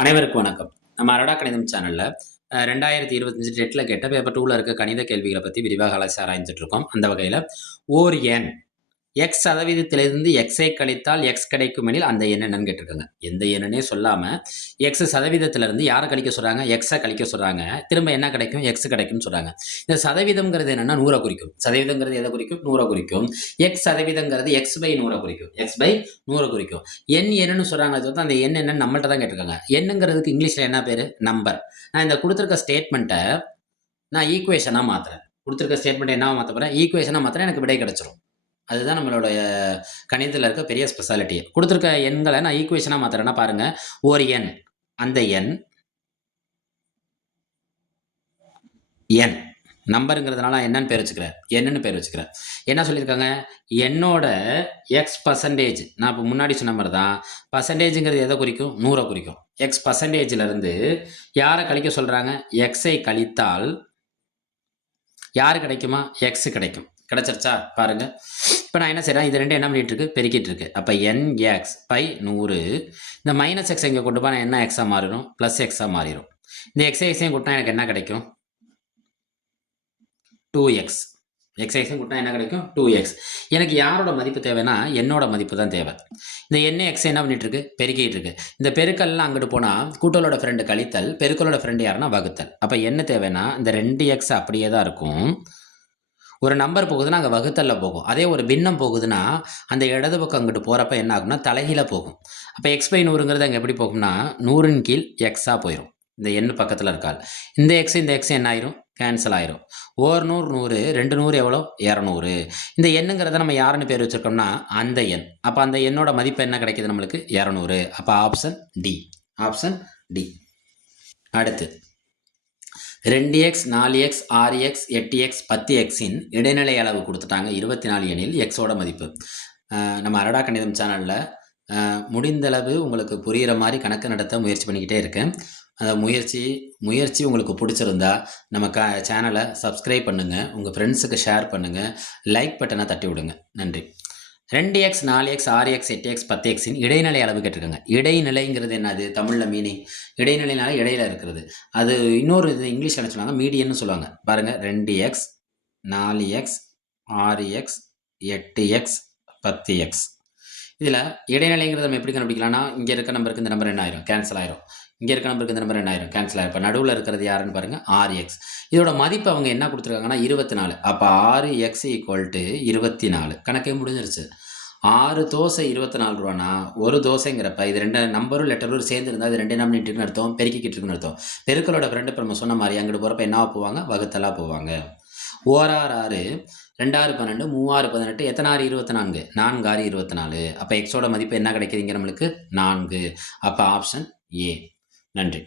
அனைவருக்கும் வணக்கம். நம்ம அரோடா கணிதம் சேனல்ல 2025 டெட்ல கேட்ட பேப்பர் 2ல இருக்க கணித கேள்விகள பத்தி விரிவாக அலசி ஆராய்ந்துட்டு இருக்கோம். அந்த வகையில ஓர் எண் எக்ஸ் சதவீதத்திலிருந்து எக்ஸை கழித்தால் எக்ஸ் கிடைக்குமெனில் அந்த எண் என்னன்னு கேட்டிருக்காங்க. எந்த எண்ணுன்னே சொல்லாம எக்ஸ் சதவீதத்திலிருந்து யார கழிக்க சொல்றாங்க? எக்ஸ கழிக்க சொல்றாங்க. திரும்ப என்ன கிடைக்கும்? எக்ஸ் கிடைக்கும்னு சொல்றாங்க. இந்த சதவீதம்ங்கிறது என்னன்னா 100 குறிக்கும். சதவீதம்ங்கிறது எத குறிக்கும்? 100 குறிக்கும். எக்ஸ் சதவீதம்ங்கிறது எக்ஸ் பை 100 குறிக்கும். எக்ஸ் பை 100 குறிக்கும். எண் என்னன்னு சொல்றாங்க. அது அந்த எண் என்னன்னு நம்மள்ட்ட தான் கேட்டிருக்காங்க. எண்ணுங்கிறதுக்கு இங்கிலீஷ்ல என்ன பேரு? நம்பர். நான் இந்த குடுத்திருக்க ஸ்டேட்மெண்ட்ட நான் ஈக்குவேஷனா மாத்துறேன். குடுத்திருக்க ஸ்டேட்மெண்ட் என்னவா மாத்த போறேன்? ஈக்குவேஷனா மாத்துறேன். எனக்கு விடை கிடைச்சிரும். அதுதான் நம்மளுடைய கணிதத்தில் இருக்க பெரிய ஸ்பெஷாலிட்டி. கொடுத்துருக்க எண்களை நான் ஈக்குவேஷனாக மாற்றுறேன்னா பாருங்க. ஒரு எண், அந்த எண் எண் நம்பருங்கிறதுனால என்னன்னு பேர் வச்சுக்கிறேன், என்னன்னு பேர் வச்சுக்கிறேன். என்ன சொல்லியிருக்காங்க? என்னோட எக்ஸ் பர்சன்டேஜ், நான் இப்போ முன்னாடி சொன்ன மாதிரி தான். பர்சன்டேஜுங்கிறது எதை குறிக்கும்? 100 குறிக்கும். எக்ஸ் பர்சன்டேஜிலிருந்து யாரை கழிக்க சொல்கிறாங்க? எக்ஸை கழித்தால் யார் கிடைக்குமா? எக்ஸ் கிடைக்கும். கிடைச்சிருச்சா பாருங்க. இப்போ நான் என்ன செய்கிறேன்? இது ரெண்டு என்ன பண்ணிட்டு இருக்கு? பெருக்கிட்டு இருக்கு. அப்போ என்எக்ஸ் பை 100. இந்த மைனஸ் எக்ஸ் இங்கே கொண்டு போனால் என்ன எக்ஸாக மாறிடும்? ப்ளஸ் எக்ஸாக மாறிடும். இந்த எக்ஸையும் கூட்டினா எனக்கு என்ன கிடைக்கும்? 2x. எக்ஸையும் கூட்டினா என்ன கிடைக்கும்? 2x. எனக்கு யாரோட மதிப்பு தேவைன்னா என்னோட மதிப்பு தான் தேவை. இந்த என்ன எக்ஸ் என்ன பண்ணிட்டு இருக்கு? பெருக்கிட்டு இருக்கு. இந்த பெருக்கல்லாம் அங்கிட்டு போனால் கூட்டலோட ஃப்ரெண்டு கழித்தல், பெருக்கலோட ஃப்ரெண்டு யாருன்னா வகுத்தல். அப்போ என்ன தேவைன்னா இந்த 2x அப்படியே தான் இருக்கும். ஒரு நம்பர் போகுதுன்னா அங்கே வகுத்தலில் போகும். அதே ஒரு பின்னம் போகுதுன்னா அந்த இடது பக்கம் அங்கிட்டு போகிறப்ப என்ன ஆகும்னா தலைகீழ போகும். அப்போ எக்ஸ் பை 100ங்கிறது அங்கே எப்படி போகும்னா 100ன் கீழ் எக்ஸாக போயிடும். இந்த எண் பக்கத்தில் இருக்கால் இந்த எக்ஸ் என்ன ஆயிரும்? கேன்சல் ஆயிரும். ஓர் 100 100, 2 100 எவ்வளோ? 200. இந்த எண்ணுங்கிறத நம்ம யாருன்னு பேர் வச்சுருக்கோம்னா அந்த எண். அப்போ அந்த எண்ணோட மதிப்பு என்ன கிடைக்கிது நம்மளுக்கு? 200. அப்போ ஆப்ஷன் டி. Option D. அடுத்து 2x 4x 6x 8x 10xன் இடைநிலை அளவு கொடுத்துட்டாங்க. 24 எனில் எக்ஸோட மதிப்பு. நம்ம அரோடா கணிதம் சேனலில் முடிந்தளவு உங்களுக்கு புரிகிற மாதிரி கணக்கு நடத்த முயற்சி பண்ணிக்கிட்டே இருக்கேன். அந்த முயற்சி உங்களுக்கு பிடிச்சிருந்தா நம்ம சேனலை சப்ஸ்கிரைப் பண்ணுங்கள், உங்கள் ஃப்ரெண்ட்ஸுக்கு ஷேர் பண்ணுங்கள், லைக் பட்டனை தட்டி விடுங்க. நன்றி. 2x 4x 6x 8x 10xன் இடைநிலை அளவு கேட்டிருக்காங்க. இடைநிலைங்கிறது என்னது? தமிழில் மீனிங் இடைநிலைனால இடையில இருக்கிறது. அது இன்னொரு இது இங்கிலீஷ் என்ன சொல்லுவாங்க? மீடியன்னு சொல்லுவாங்க. பாருங்கள், 2x 4x 6x 8x 10x. இதில் இடைநிலைங்கிறத நம்ம எப்படி கண்டுபிடிக்கலாம்னா இங்கே இருக்க நம்பருக்கு இந்த நம்பர் என்ன ஆயிரும்? கேன்சல் ஆயிரும். இங்கே இருக்க நம்பருக்கு இந்த நம்பர் என்ன ஆயிரும்? கேன்சல் ஆயிரும். இப்போ நடுவில் இருக்கிறது யாருன்னு பாருங்கள், 6x. இதோட மதிப்பு அவங்க என்ன கொடுத்துருக்காங்கன்னா 24. அப்போ 6x = 24. கணக்கே முடிஞ்சிருச்சு. 6 தோசை 24 ரூபானா ஒரு தோசைங்கிறப்ப இது ரெண்டு நம்பரும் லெட்டரும் சேர்ந்து இருந்தால் அது ரெண்டு என்ன பண்ணிட்டு இருக்குன்னு அர்த்தம்? பெருக்கிக்கிட்டு இருக்குன்னு அர்த்தம். பெருக்களோட ஃப்ரெண்டு இப்போ நம்ம சொன்ன மாதிரி அங்கிட்டு போகிறப்ப என்னவா போவாங்க? வகுத்தலாக போவாங்க. 1 6 2 12 3 18 எத்தனை 6 24? 4 6 24. அப்போ எக்ஸோட மதிப்பு என்ன கிடைக்குதுங்க நம்மளுக்கு? 4. அப்போ ஆப்ஷன் ஏ. நன்றி.